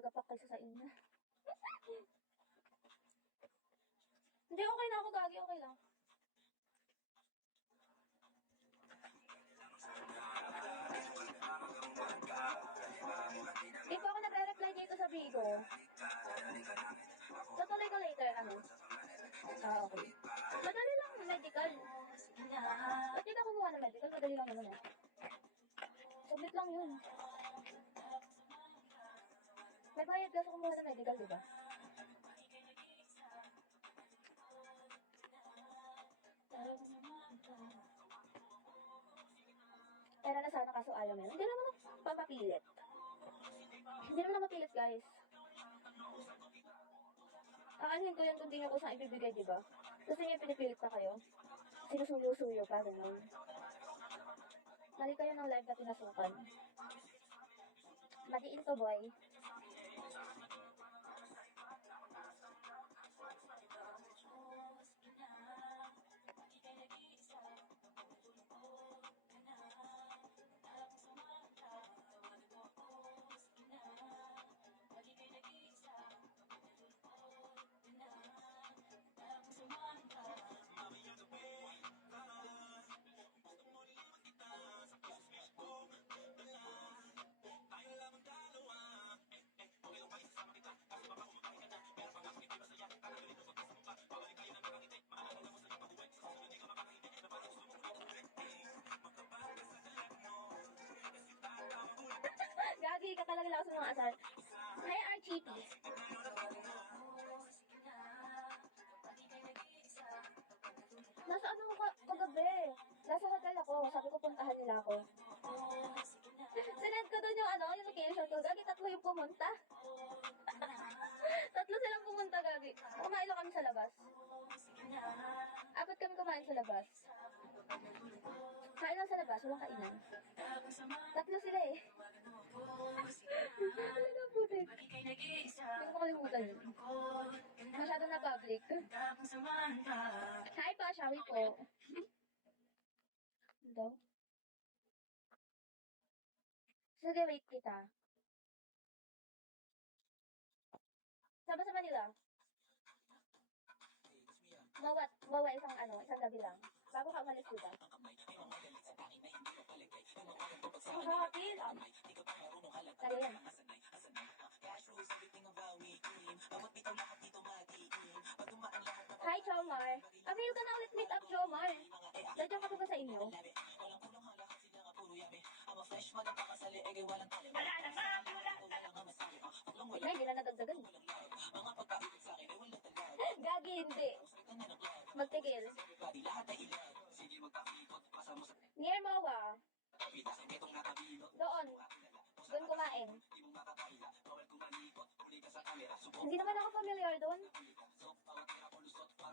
Tagapak kayo sa inyo. Hindi, okay na ako, Gagi. Okay lang. Di pa ako nagre-reply dito sa Bigo. Tutuloy ko later, ano? Okay. Madali lang, medical. Ba't di ka kumuha ng medical? Madali lang naman eh. Submit lang yun. May bayad ka sa kumuha ng medical, di ba? Pero na sana kaso alam mo yun. Hindi naman pampapilit. Hindi naman mapilit, guys. Aanhin ko yun kung di nyo ko saan ibibigay, di ba? Gusto nyo pinipilit pa kayo? Sinusuyo-suyo pa, gano'n. Mali kayo ng live na pinasukan. Matiin to, boy. Gagi, kakalagay lang sa mga asal. Hi, RGP. Nasa ano ko kagabi? Nasa hotel ako. Sabi ko puntahan nila ako. Sinend ko doon yung ano, yung location ko. Gagi, 3 yung pumunta. 3 silang pumunta, Gagi. Kumain lang kami sa labas. 4 kami kumain sa labas. Kain lang sa labas, walang kainan. 3 sila eh. Talaga putik. Hindi ko makalimutan yun. Masyadong na public. Hi pa, Shawi po. Daw. Sige, wait kita. Sama sa Manila. Bawa isang gabi lang. Bago ka umalis dito. Kapil! Tayo yan. Hi, Jomar. Avail ka na ulit meet up, Jomar. Dadyan ka pa ba sa inyo? Ay, hindi na nadagdagan. Gagi, hindi. Magtigil. Near Mawa. Doon kumain. Hindi naman ako familiar doon.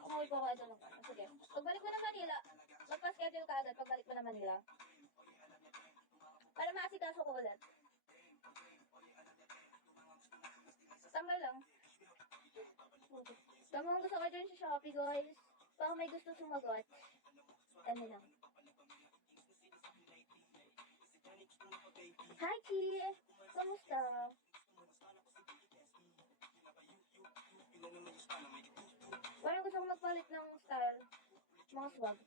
Umuwi po ako doon. Sige. Pagbalik mo ng Manila, magpa-schedule ka agad pagbalik mo ng Manila. Para maasikaso ko ulit. Tambay lang. Tamang gusto ko dyan sa Shopee, guys. Baka may gusto sumagot. Ano lang. Hi, Chi! Kamusta? Parang gusto ko magpalit ng style. Mga swag.